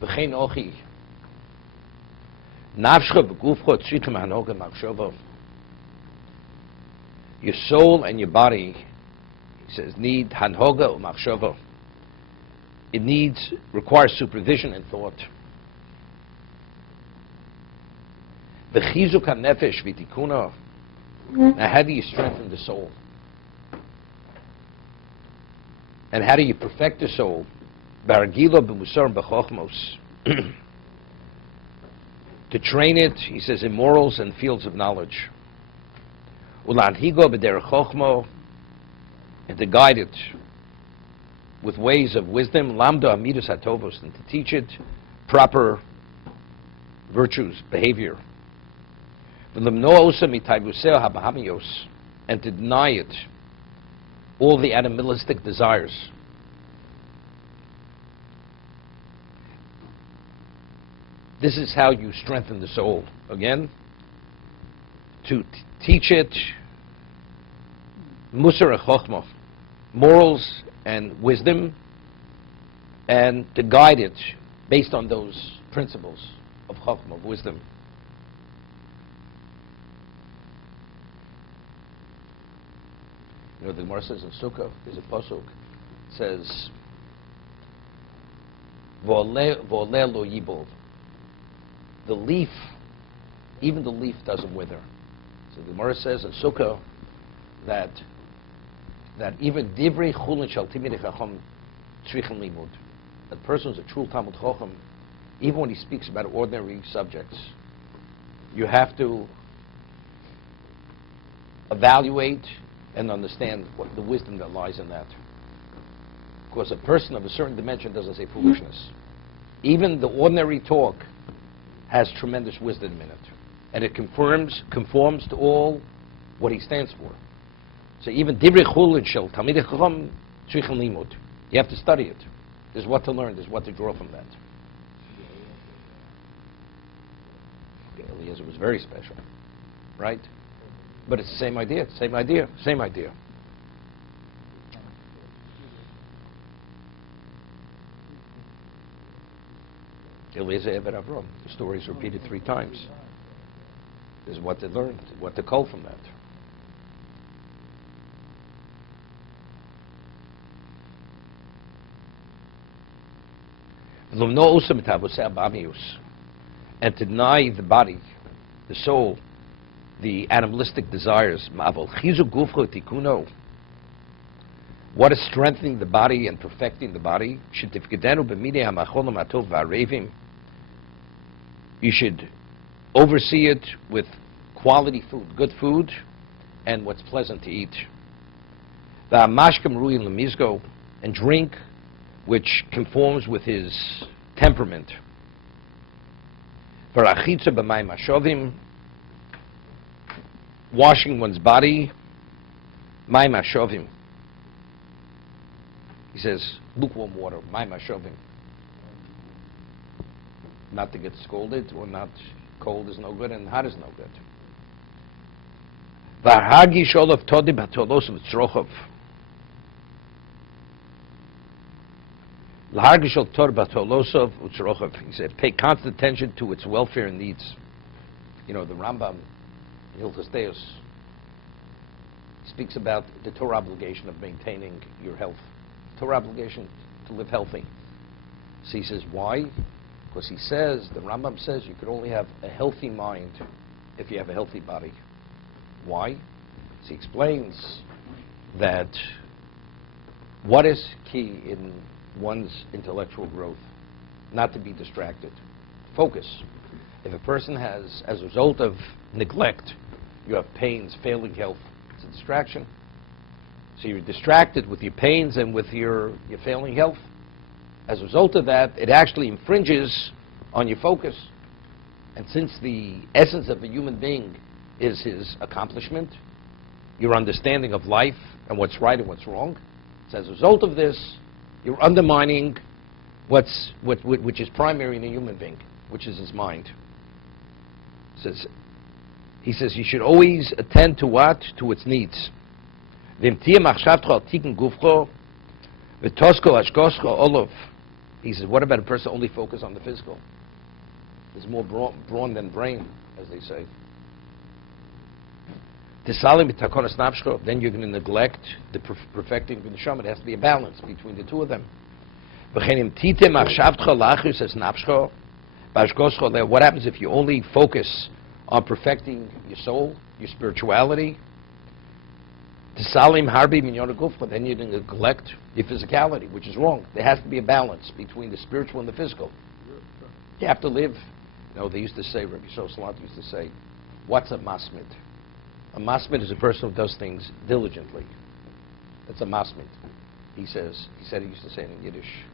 V'chein ochi. Nafshcha v'gufcha tzrichim hanoga machshava. Your soul and your body, he says, need hanhoga u'machshava. It requires supervision and thought. V'chizuk hanefesh v'tikuna. Now, how do you strengthen the soul? And how do you perfect the soul? Baragilo b'musar b'chochmos. To train it, he says, in morals and fields of knowledge. Ulanhigo b'derech chochmo, and to guide it with ways of wisdom. Lamdo amidus hatovos, and to teach it proper virtues, behavior. And to deny it all the animalistic desires. This is how you strengthen the soul. Again, to teach it musar chochmah, morals and wisdom, and to guide it based on those principles of chochmah, of wisdom. You know, the Gemara says in Sukkah, there's a pasuk, it says, V'oleh lo yibol. The leaf, even the leaf doesn't wither. So the Gemara says in Sukkah that even divrei chulin shel timidei chacham tzrichen limud. That person who's a true Talmud Chacham, even when he speaks about ordinary subjects, you have to evaluate and understand what the wisdom that lies in that. Because a person of a certain dimension doesn't say foolishness. Even the ordinary talk has tremendous wisdom in it. And it conforms to all what he stands for. So even divrei chulin shel talmidei chacham tzrichen limud. You have to study it. There's what to learn. There's what to draw from that. Okay, Eliezer was very special, right? But it's the same idea. Same idea. Same idea. Eliezer Eved Avram. The story is repeated 3 times. This is what they learned, what to cull from that. And to deny the body, the soul, the animalistic desires. What is strengthening the body and perfecting the body? You should oversee it with quality food, good food, and what's pleasant to eat. And drink which conforms with his temperament. Washing one's body, mayim hashovim. He says, lukewarm water, mayim hashovim. Not to get scolded, or not cold is no good, and hot is no good. V'hargish olav todi b'tolos v'tzrochov. L'hargish olav todi b'tolos v'tzrochov. He said, pay constant attention to its welfare and needs. You know, the Rambam, Hilchos Deos, speaks about the Torah obligation of maintaining your health. Torah obligation to live healthy. So he says, why? Because he says, the Rambam says, you could only have a healthy mind if you have a healthy body. Why? So he explains that what is key in one's intellectual growth? Not to be distracted. Focus. If a person has, as a result of neglect, you have pains, failing health, it's a distraction. So you're distracted with your pains and with your failing health. As a result of that, it actually infringes on your focus. And since the essence of a human being is his accomplishment, your understanding of life and what's right and what's wrong, so as a result of this, you're undermining which is primary in a human being, which is his mind. He says you should always attend to what? To its needs. He says, what about a person only focused on the physical? There's more brawn than brain, as they say. Then you're going to neglect the perfecting of the neshama. There has to be a balance between the two of them. What happens if you only focus on perfecting your soul, your spirituality? Then you neglect your physicality, which is wrong. There has to be a balance between the spiritual and the physical. You have to live. They used to say, Rabbi Sosalat used to say, what's a masmid? A masmid is a person who does things diligently. That's a masmid. He used to say it in Yiddish.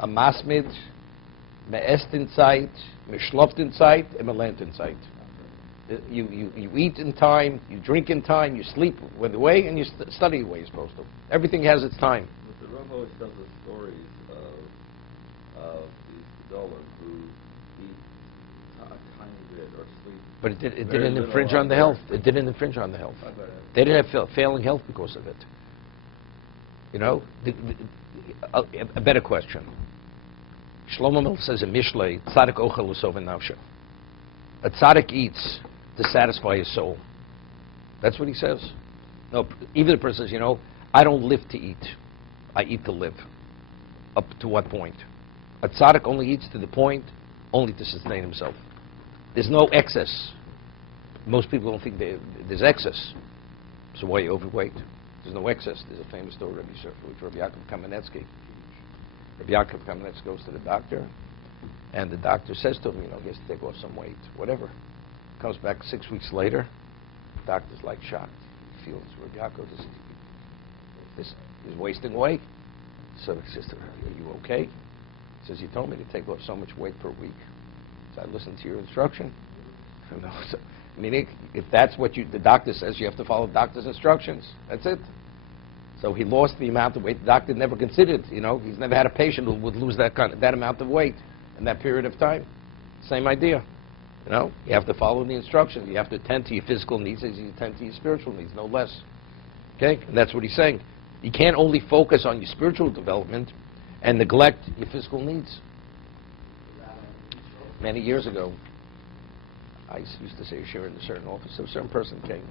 A masmid, me esst in Zeit, me schloft in Zeit, and me lernt in Zeit. You eat in time, you drink in time, you sleep with the way, and you study the way you're supposed to. Everything has its time. The Rav always tells us stories of these gedolim who eat a tiny bit or sleep. But it didn't infringe on the health. It didn't infringe on the health. They didn't have failing health because of it. A better question. Shlomo Melech says in Mishlei, "Tzadik ochel l'sov nafsho." A tzaddik eats to satisfy his soul. That's what he says. No, even the person says, I don't live to eat. I eat to live. Up to what point? A tzaddik only eats to the point only to sustain himself. There's no excess. Most people don't think there's excess. So why are you overweight? There's no excess. There's a famous story of Rabbi Kalatsky. Rabbi Kalatsky goes to the doctor, and the doctor says to him, he has to take off some weight, whatever. Comes back 6 weeks later, the doctor's like shocked. He feels Rabbi Yaakov, this is wasting weight. So he says to her, are you okay? He says, you told me to take off so much weight per week. So I listened to your instruction. Meaning, if that's what the doctor says, you have to follow the doctor's instructions. That's it. So he lost the amount of weight. The doctor never considered, he's never had a patient who would lose that amount of weight in that period of time. Same idea. You have to follow the instructions. You have to attend to your physical needs as you attend to your spiritual needs, no less. Okay? And that's what he's saying. You can't only focus on your spiritual development and neglect your physical needs. Many years ago, I used to say a share in a certain office. So a certain person came,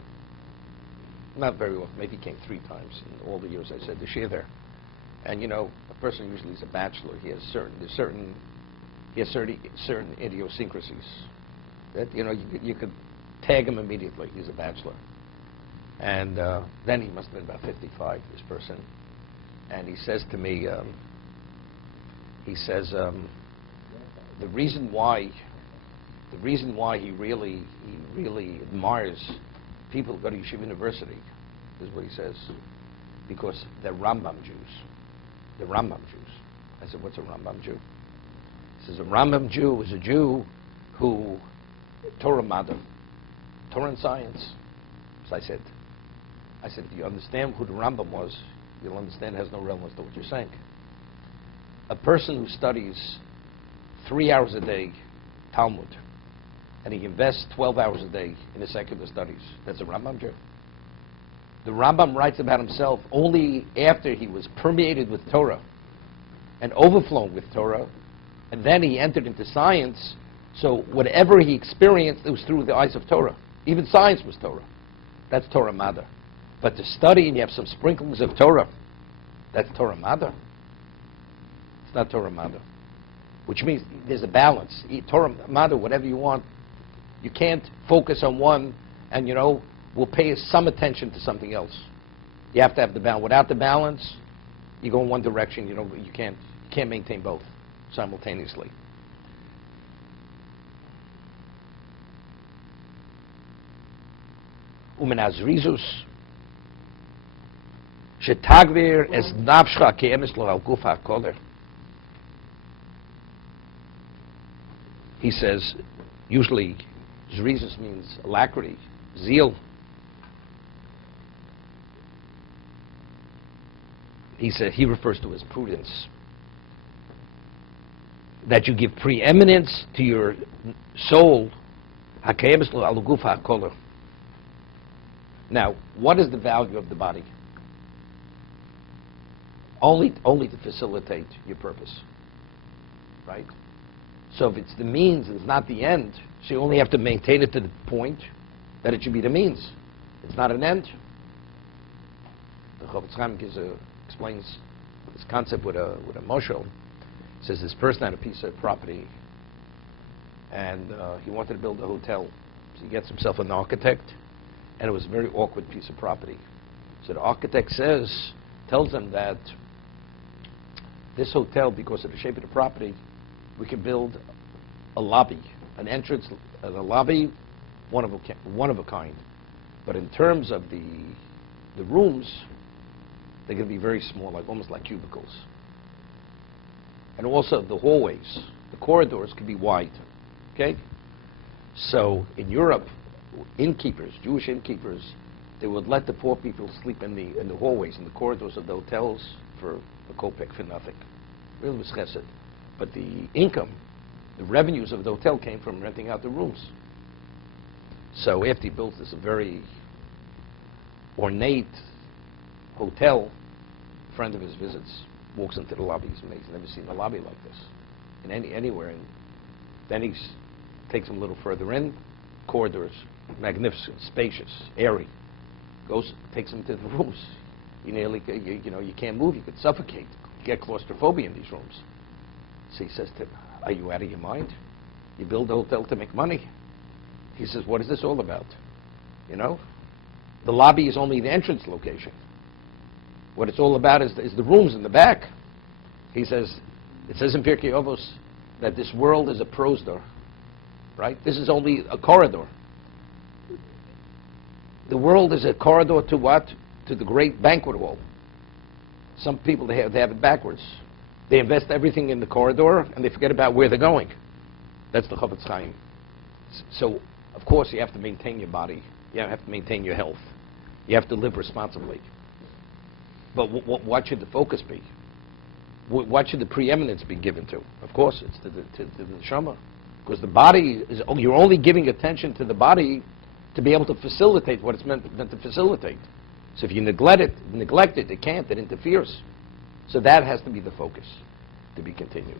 not very often, maybe he came 3 times in all the years I said the share there. And a person usually is a bachelor. He has certain idiosyncrasies that you could tag him immediately. He's a bachelor. And then he must have been about 55, this person. And he says to me, the reason why he really admires people who go to Yeshiva University is what he says, because they're Rambam Jews. They're Rambam Jews. I said, what's a Rambam Jew? He says, a Rambam Jew is a Jew who, Torah Madam, Torah and science. So I said, if you understand who the Rambam was, you'll understand it has no relevance to what you're saying. A person who studies 3 hours a day Talmud, and he invests 12 hours a day in his secular studies, that's a Rambam Jew. The Rambam writes about himself only after he was permeated with Torah and overflown with Torah, and then he entered into science, so whatever he experienced, it was through the eyes of Torah. Even science was Torah. That's Torah Mada. But to study and you have some sprinklings of Torah, that's Torah Mada. It's not Torah Mada. Which means there's a balance. Torah Mada, whatever you want, you can't focus on one and, will pay some attention to something else. You have to have the balance. Without the balance, you go in one direction. You can't maintain both simultaneously. Umenazrizus shetagvir es nafshcha ke'emes lo al guf ha'koler. He says, usually, zrizus means alacrity, zeal. He refers to as prudence. That you give preeminence to your soul. Now, what is the value of the body? Only to facilitate your purpose. right? So if it's the means, it's not the end. So you only have to maintain it to the point that it should be the means. It's not an end. The Chovot HaLevavos explains this concept with a moshel. He says this person had a piece of property, and he wanted to build a hotel. So he gets himself an architect, and it was a very awkward piece of property. So the architect tells him that this hotel, because of the shape of the property, we can build a lobby, an entrance, a lobby, one of a kind. But in terms of the rooms, they're going to be very small, almost like cubicles. And also the hallways, the corridors can be wide. Okay? So in Europe, innkeepers, Jewish innkeepers, they would let the poor people sleep in the hallways, in the corridors of the hotels for a kopeck, for nothing. Really was chesed. But the income, the revenues of the hotel came from renting out the rooms. So after he built this very ornate hotel, a friend of his visits, walks into the lobby. He's amazed. Never seen a lobby like this in anywhere. And then he takes him a little further in, corridors, magnificent, spacious, airy. Takes him to the rooms. You nearly, you can't move. You could suffocate. You get claustrophobia in these rooms. So he says to him, "Are you out of your mind? You build a hotel to make money." He says, "What is this all about? The lobby is only the entrance location. What it's all about is the rooms in the back." He says, it says in Pirkei Avos that this world is a prosdor, right? This is only a corridor. The world is a corridor to what? To the great banquet hall. Some people, they have it backwards. They invest everything in the corridor, and they forget about where they're going. That's the Chofetz Chaim. So, of course, you have to maintain your body. You have to maintain your health. You have to live responsibly. But what should the focus be? What should the preeminence be given to? Of course, it's to the neshama. Because the body is, you're only giving attention to the body to be able to facilitate what it's meant to facilitate. So if you neglect it, it can't, it interferes. So that has to be the focus, to be continued.